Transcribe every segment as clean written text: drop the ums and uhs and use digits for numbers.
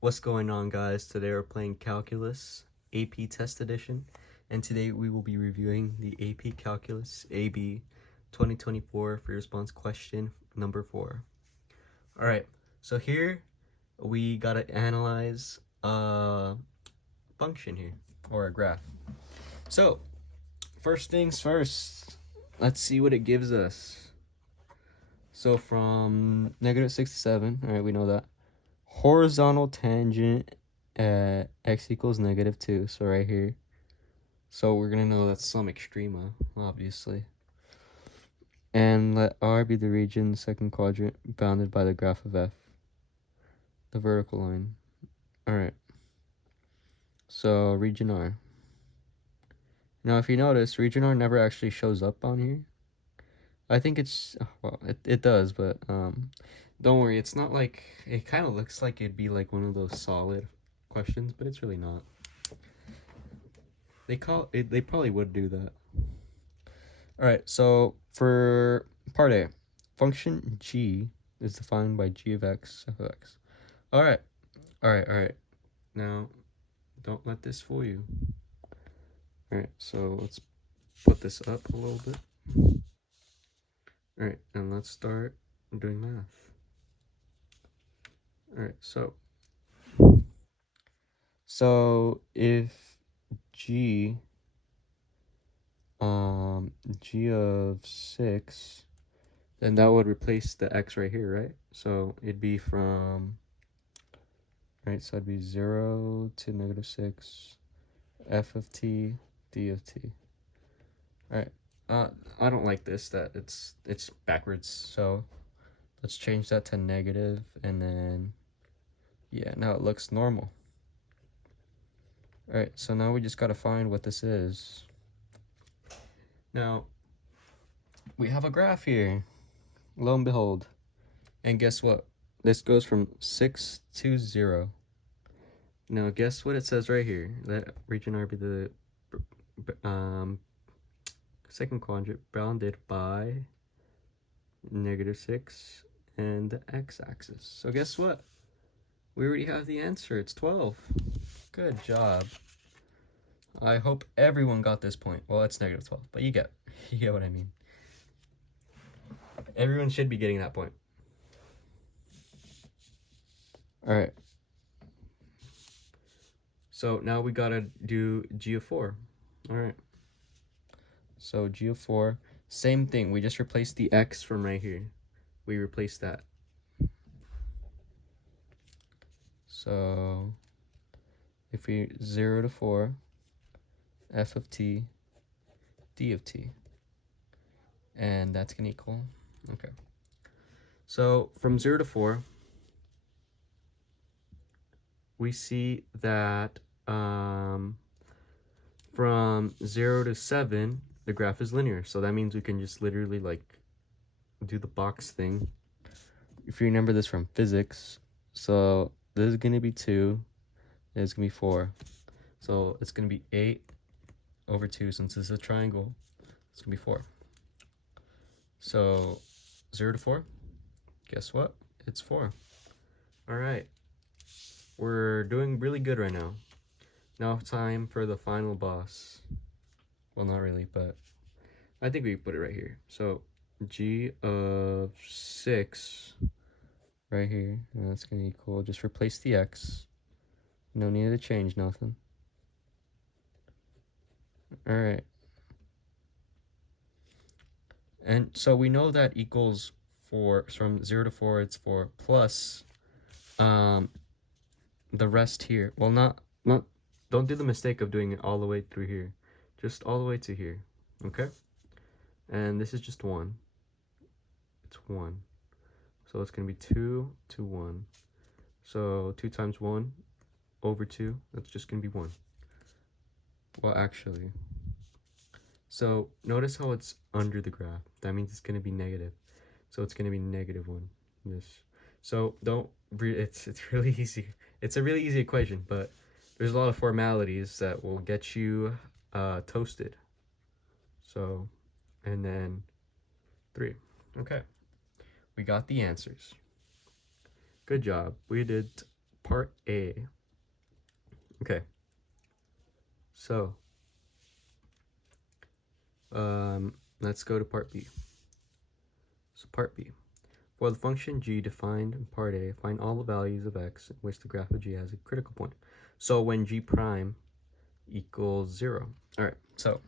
What's going on, guys? Today we're playing Calculus AP Test Edition, and today we will be reviewing the AP Calculus AB 2024 free response question number 4. Alright, so here we gotta analyze a function here, or a graph. So, first things first, let's see what it gives us. So from -6 to 7, alright, we know that. Horizontal tangent at x equals -2, so right here. So we're gonna know that's some extrema, obviously. And let R be the region, second quadrant, bounded by the graph of f, the vertical line. Alright, so region R. Now if you notice, region R never actually shows up on here. I think it's, well, it does, but don't worry, it's not like, it kind of looks like it'd be like one of those solid questions, but it's really not. They probably would do that. Alright, so for part A, function g is defined by g of x f of x. Alright. Now, don't let this fool you. Alright, so let's put this up a little bit. Alright, and let's start doing math. Alright, so if g of 6, then that would replace the x right here, right? So it'd be from, right, so it'd be 0 to -6 f of t d of t. Alright, I don't like this, that it's backwards, so let's change that to negative, and then yeah, now it looks normal. Alright, so now we just gotta find what this is. Now we have a graph here, lo and behold, and guess what? This goes from 6 to 0. Now guess what it says right here? Let region R be the second quadrant bounded by -6 and the x-axis. So guess what? We already have the answer. It's 12. Good job. I hope everyone got this point. Well, it's -12, but you get what I mean. Everyone should be getting that point. Alright. So now we gotta do g of 4. Alright. So g of 4, same thing. We just replaced the x from right here. We replaced that. So if we 0 to 4, f of t, d of t, and that's gonna equal, okay. So from 0 to 4, we see that from 0 to 7, the graph is linear. So that means we can just literally like do the box thing. If you remember this from physics, so this is gonna be 2, and it's gonna be 4. So it's gonna be 8 over 2, since this is a triangle, it's gonna be 4. So 0 to 4, guess what? It's 4. Alright. We're doing really good right now. Now time for the final boss. Well, not really, but I think we put it right here. So g of 6 right here, and that's gonna equal, just replace the x. No need to change nothing. Alright. And so we know that equals 4, from 0 to 4, it's 4, plus the rest here. Well, don't do the mistake of doing it all the way through here. Just all the way to here, okay? And this is just 1. It's 1. So it's going to be 2 to 1. So 2 times 1 over 2, that's just going to be 1. Well, actually, so notice how it's under the graph. That means it's going to be negative. So it's going to be -1. This. So it's really easy. It's a really easy equation, but there's a lot of formalities that will get you toasted. So, and then 3. Okay. We got the answers. Good job. We did part A. Okay. So, let's go to part B. So part B. For the function g defined in part A, find all the values of x in which the graph of g has a critical point. So when g prime equals 0. All right, so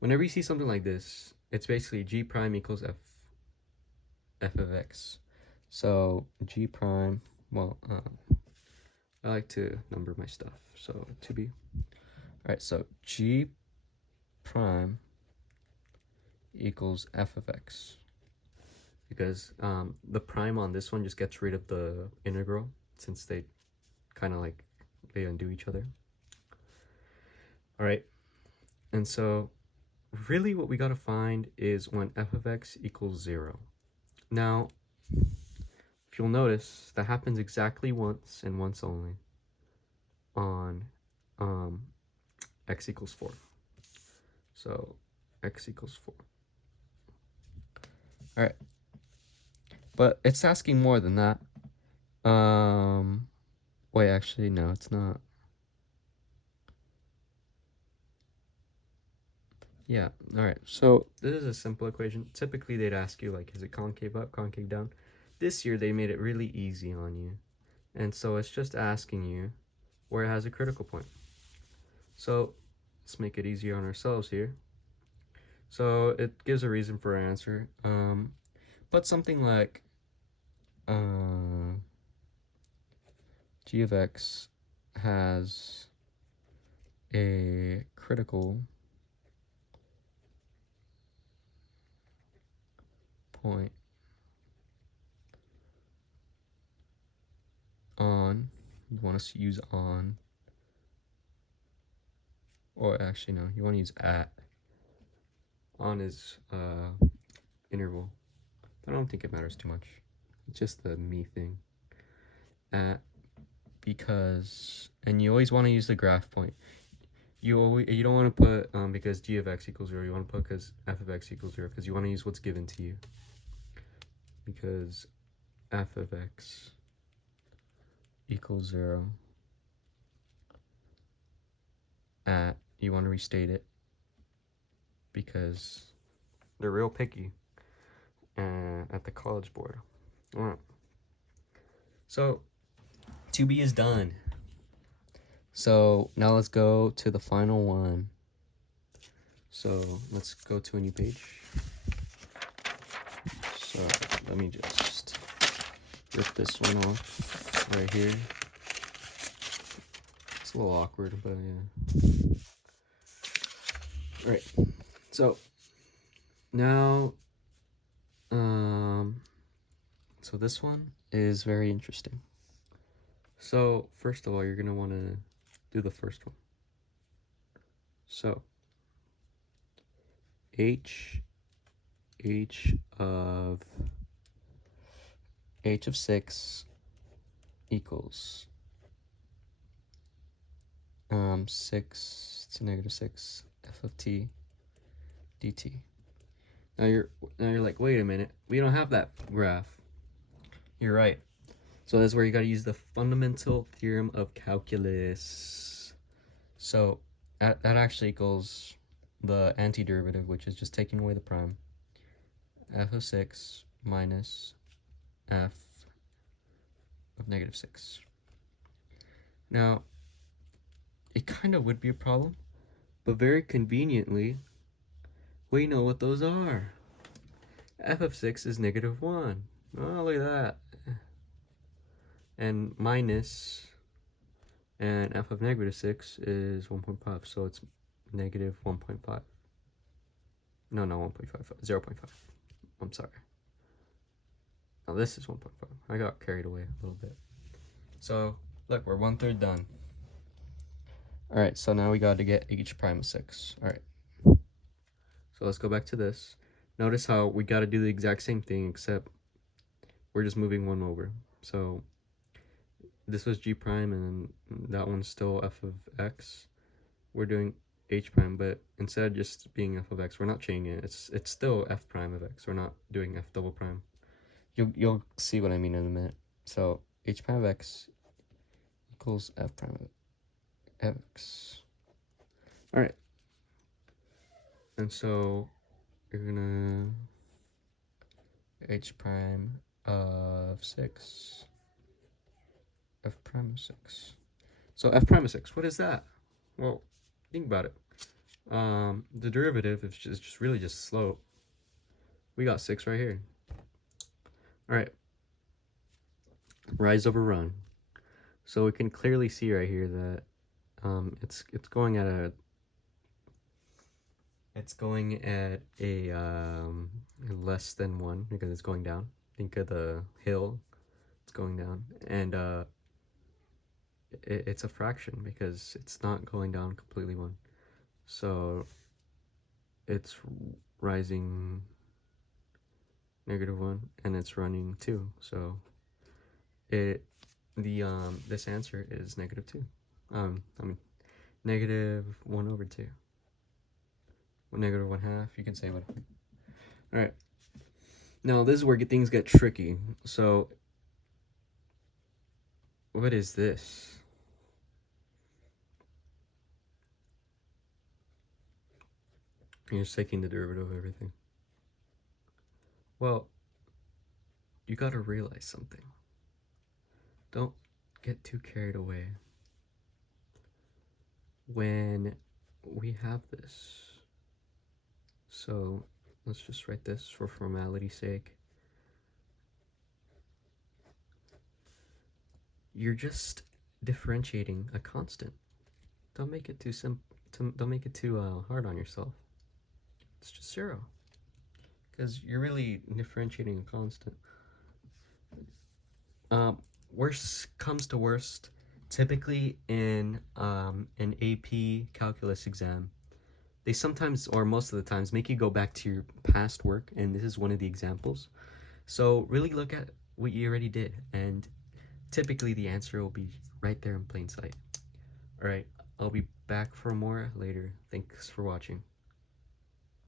whenever you see something like this, it's basically g prime equals f of x. So g prime, well, I like to number my stuff, so to be. All right, so g prime equals f of x. Because the prime on this one just gets rid of the integral, since they kind of like they undo each other. All right, and so really what we got to find is when f of x equals 0. Now, if you'll notice, that happens exactly once and once only on x equals 4. So x equals 4. All right, but it's asking more than that. Wait, actually, no, it's not. Yeah, all right, so this is a simple equation. Typically, they'd ask you, like, is it concave up, concave down? This year, they made it really easy on you. And so it's just asking you where it has a critical point. So let's make it easier on ourselves here. So it gives a reason for our answer. But something like g of x has a critical point on, you want to use on, or actually no, you want to use at. On is interval, but I don't think it matters too much. It's just the me thing. At, because, and you always want to use the graph point. You don't want to put because g of x equals 0. You want to put because f of x equals 0, because you want to use what's given to you. Because f of x equals 0 at, you want to restate it because they're real picky at the College Board. All right. So 2B is done. So now let's go to the final one. So let's go to a new page. So let me just rip this one off right here. It's a little awkward, but yeah. All right. So now, so this one is very interesting. So first of all, you're gonna want to do the first one. So h of 6 equals 6 to negative 6 f of t dt. Now you're like, wait a minute, we don't have that graph. You're right. So that's where you got to use the fundamental theorem of calculus. So that actually equals the antiderivative, which is just taking away the prime, f of 6 minus f of negative 6. Now, it kind of would be a problem, but very conveniently, we know what those are. F of 6 is negative 1. Oh, look at that. And minus, and f of negative 6 is 1.5, so it's negative 1.5. No, 1.5, 0.5. I'm sorry. Now this is 1.5. I got carried away a little bit. So, look, we're 1/3 done. Alright, so now we got to get h prime of 6. Alright. So let's go back to this. Notice how we got to do the exact same thing, except we're just moving one over. So this was g prime, and that one's still f of x. We're doing h prime, but instead of just being f of x, we're not changing it. It's still f prime of x. We're not doing f double prime. You'll see what I mean in a minute. So h prime of x equals f prime of x. All right. And so you're gonna h prime of 6, f prime of 6. So f prime of 6, what is that? Well, think about it. The derivative is just really just slope. We got 6 right here. All right. Rise over run. So we can clearly see right here that it's going at a less than 1 because it's going down. Think of the hill, it's going down, and it's a fraction because it's not going down completely 1. So it's rising -1 and it's running 2. So this answer is -2. I mean -1/2. -1/2, you can say whatever. All right. Now this is where things get tricky. So what is this? You're just taking the derivative of everything. Well, you gotta realize something. Don't get too carried away. When we have this, so let's just write this for formality's sake. You're just differentiating a constant. Don't make it too don't make it too hard on yourself. It's just 0, because you're really differentiating a constant. Worst comes to worst, typically in an AP calculus exam, they sometimes, or most of the times, make you go back to your past work, and this is one of the examples. So really look at what you already did, and typically the answer will be right there in plain sight. All right, I'll be back for more later. Thanks for watching.